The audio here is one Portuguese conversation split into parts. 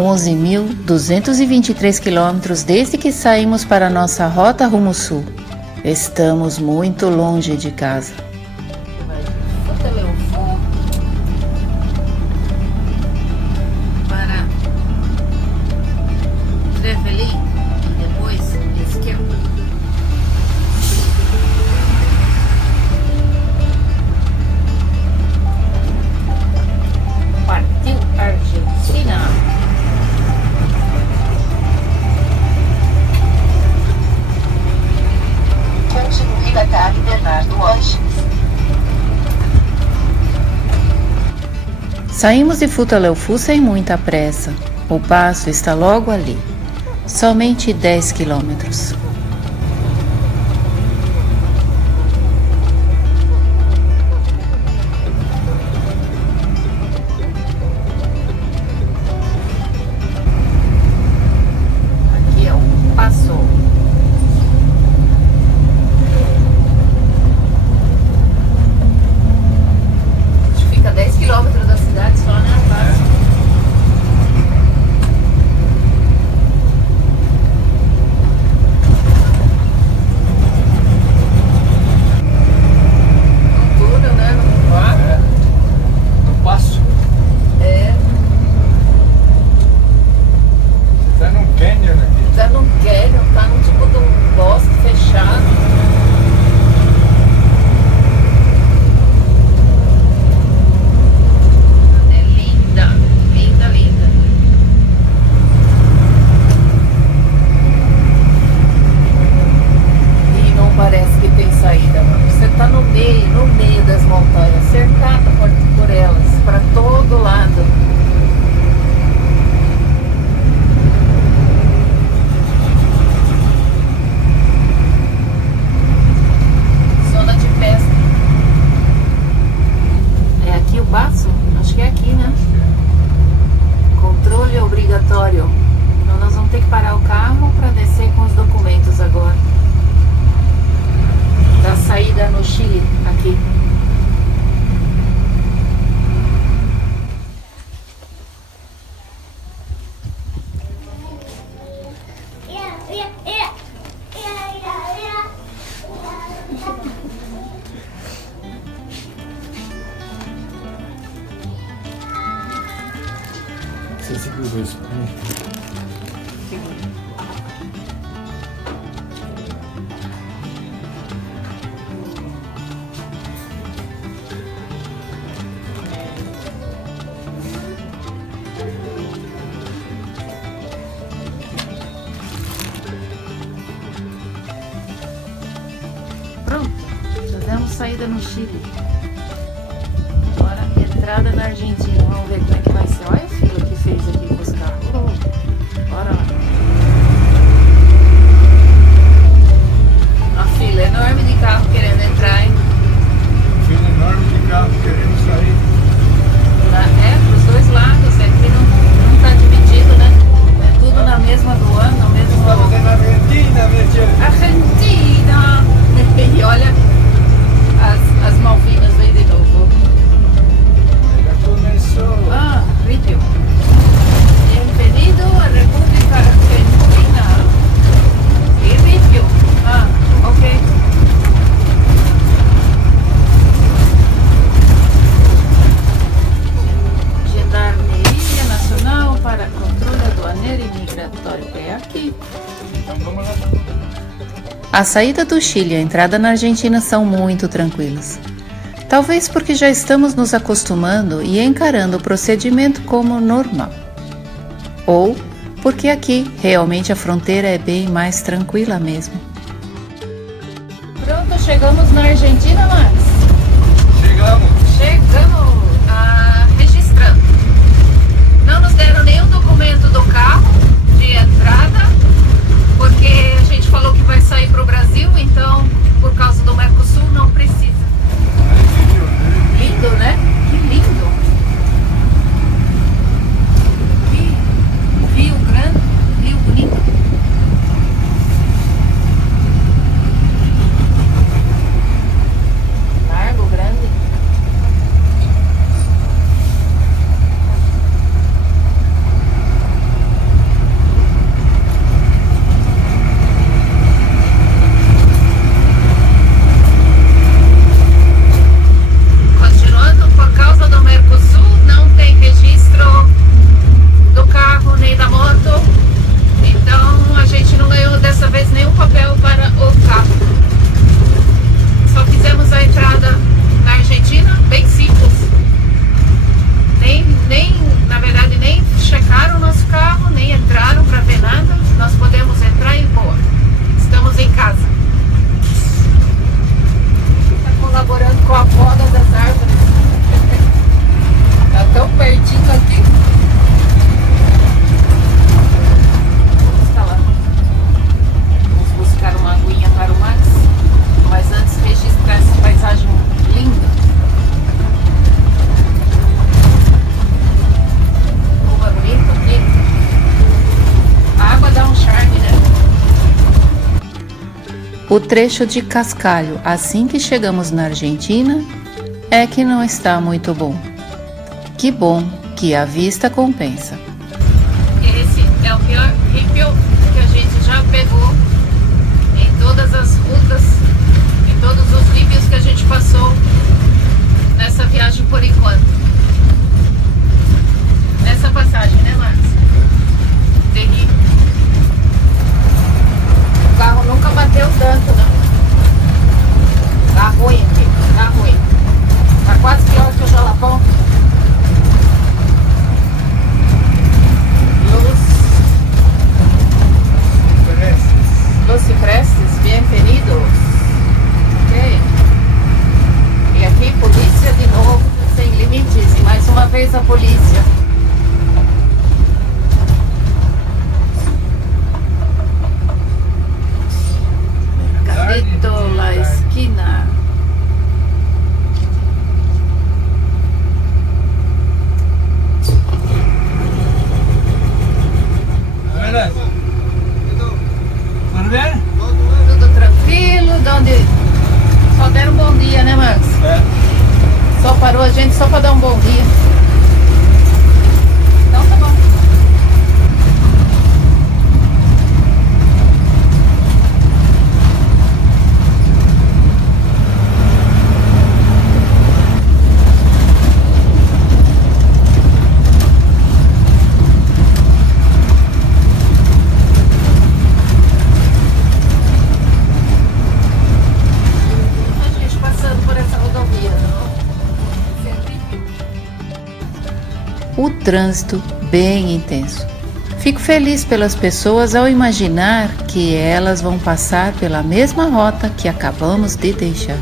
11.223 quilômetros desde que saímos para nossa rota rumo sul. Estamos muito longe de casa. Para Trevelin e depois esquerda. Partiu Argentina. Continue da Calle Bernardo Oches. Saímos de Futaleufú sem muita pressa. O passo está logo ali. Somente 10 quilômetros. Aqui é o Passo. Acho que fica 10 quilômetros da cidade só, né? Passo. Um túnel, né? No passo. É. Tá num canyon aqui. Tá num canyon, tá num tipo de um bosque fechado. É linda, linda, linda. E não parece que tem saída, mano. Você tá no meio das montanhas, cercada por elas, para todo lado. Zona de pesca. É aqui o passo? Acho que é aqui, né? Controle obrigatório. Então nós vamos ter que parar o carro para descer com os documentos agora. Da saída no Chile, aqui. Você segurou isso pra mim? Pronto, já demos saída no Chile. Agora entrada na Argentina. Vamos ver como é que vai ser. Olha a fila que fez aqui com os carros. Bora lá. Uma fila enorme de carro querendo entrar, hein? Fila enorme de carro querendo sair. Pros dois lados. Aqui não tá dividido, né? É tudo na mesma aduana, no mesmo... Estamos na Argentina, minha tia. Argentina! E olha, as Malvinas vem de novo. Já começou. Ah, vídeo. Bem-vindo à República Argentina. E vídeo. Ah, ok. Gendarmeria Nacional para Controle Aduaneiro e Migratório. É aqui. Então vamos lá. A saída do Chile e a entrada na Argentina são muito tranquilas. Talvez porque já estamos nos acostumando e encarando o procedimento como normal. Ou porque aqui realmente a fronteira é bem mais tranquila mesmo. Pronto, chegamos na Argentina, Max. Chegamos. Chegamos registrando. Não nos deram nenhum documento do carro de entrada, porque a gente falou que vai sair para o Brasil, então por causa do Mercosul não precisa. Lindo, né? Que lindo! Que rio grande, rio bonito. Largo, grande. O trecho de cascalho assim que chegamos na Argentina é que não está muito bom. Que bom que a vista compensa. Esse é o pior rípio que a gente já pegou em todas as rutas, em todos os rípios que a gente passou nessa viagem por enquanto. Nessa passagem, né, Marcos? Terrível. O carro nunca bateu tanto, não. Tá ruim aqui, tá ruim. Tá quase pior que o Jalapão. Los Ciprestes, bem-vindos. Ok. E aqui, polícia de novo, sem limites. E mais uma vez a polícia. Mercadito, la esquina. Buenas. Tudo bem? Tudo tranquilo, de onde só deram um bom dia, né, Max? É. Só parou a gente só para dar um bom dia. Então tá bom. A gente passando por essa rodovia, não? O trânsito bem intenso. Fico feliz pelas pessoas ao imaginar que elas vão passar pela mesma rota que acabamos de deixar.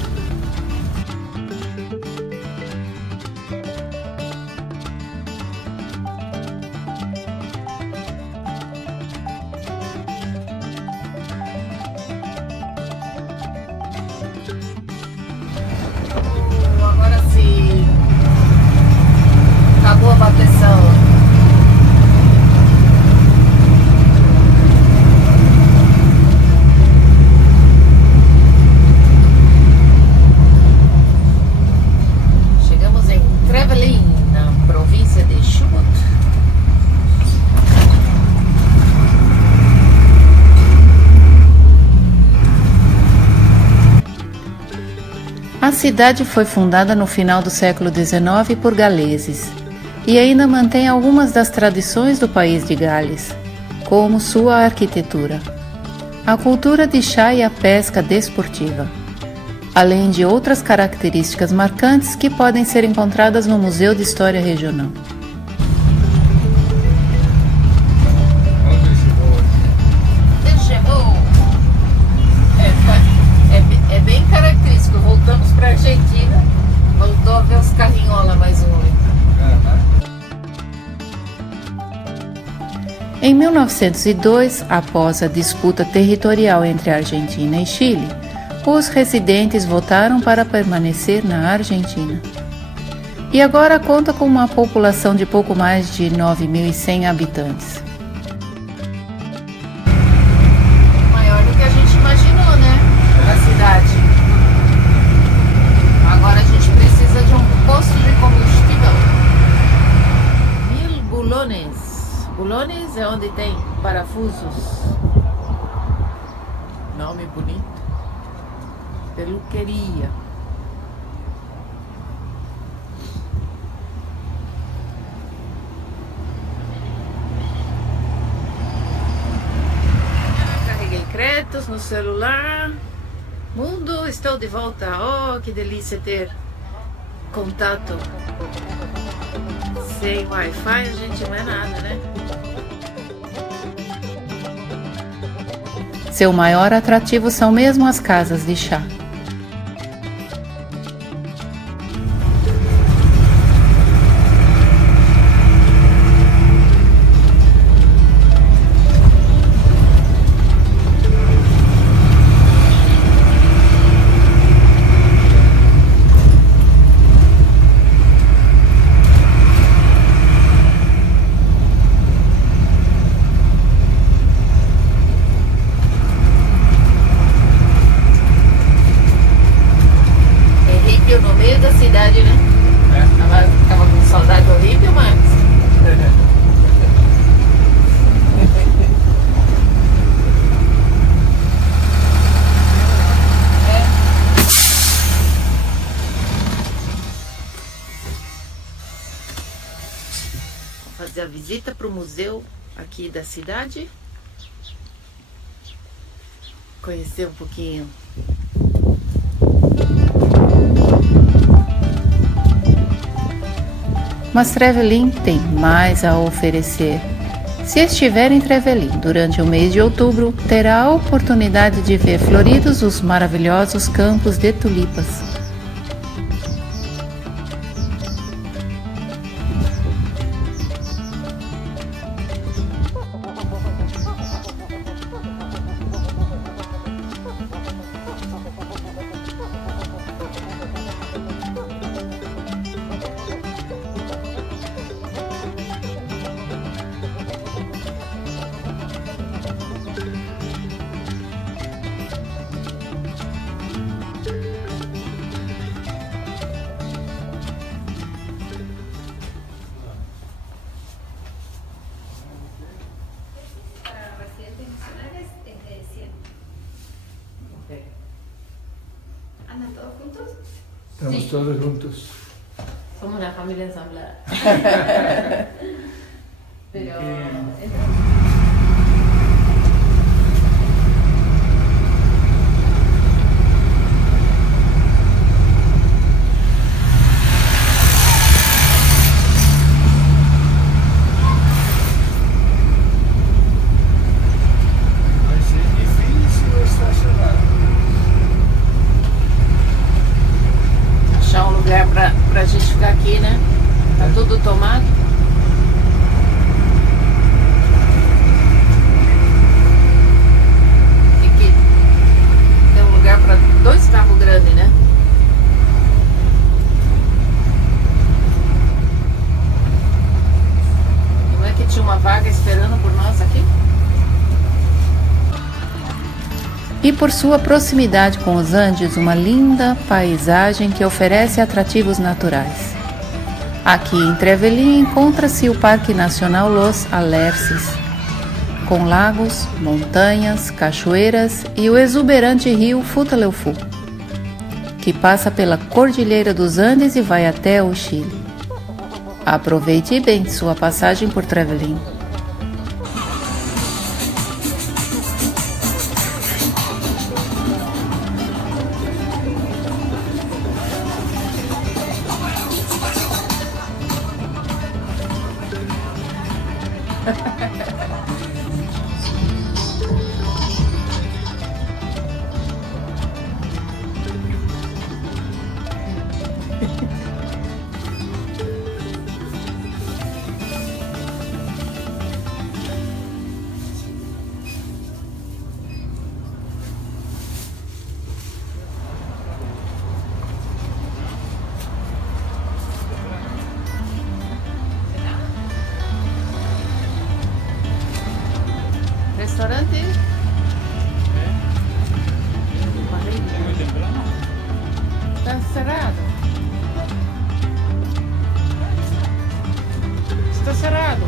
Agora sim. Acabou a bateção. Chegamos em Trevelin, na província de Chubut. A cidade foi fundada no final do século XIX por galeses e ainda mantém algumas das tradições do país de Gales, como sua arquitetura, a cultura de chá e a pesca desportiva, além de outras características marcantes que podem ser encontradas no Museu de História Regional. Onde esse Chegou! É bem característico, voltamos para a Argentina, voltou a ver os carrinhola mais um. Em 1902, após a disputa territorial entre a Argentina e Chile, os residentes votaram para permanecer na Argentina. E agora conta com uma população de pouco mais de 9.100 habitantes. Maior do que a gente imaginou, né? A cidade. Agora a gente precisa de um posto de combustível. 1000 bulones. Bulones é onde tem parafusos. Nome bonito. Peluqueria. Carreguei créditos no celular. Mundo, estou de volta. Oh, que delícia ter contato. Sem Wi-Fi a gente não é nada, né? Seu maior atrativo são mesmo as casas de chá. visita para o museu aqui da cidade. Conhecer um pouquinho. Mas Trevelin tem mais a oferecer. Se estiver em Trevelin durante o mês de outubro, terá a oportunidade de ver floridos os maravilhosos campos de tulipas. ¿Andan todos juntos? Estamos todos juntos. Somos una familia ensamblada. Pero... Vai ser difícil estacionar. Achar um lugar pra gente ficar aqui, né? Tá tudo tomado. Tem que ter um lugar pra 2 carros grandes, né? Não é que tinha uma vaga esperando por nós aqui? E por sua proximidade com os Andes, uma linda paisagem que oferece atrativos naturais. Aqui em Trevelin encontra-se o Parque Nacional Los Alerces, com lagos, montanhas, cachoeiras e o exuberante rio Futaleufú, que passa pela Cordilheira dos Andes e vai até o Chile. Aproveite bem sua passagem por Trevelin. Restaurante? Está cerrado. Está cerrado.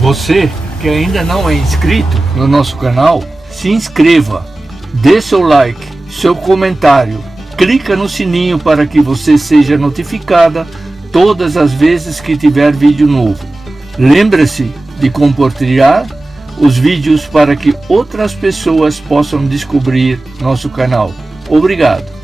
Você que ainda não é inscrito no nosso canal, se inscreva, dê seu like, seu comentário, clica no sininho para que você seja notificada todas as vezes que tiver vídeo novo. Lembre-se de compartilhar os vídeos para que outras pessoas possam descobrir nosso canal. Obrigado!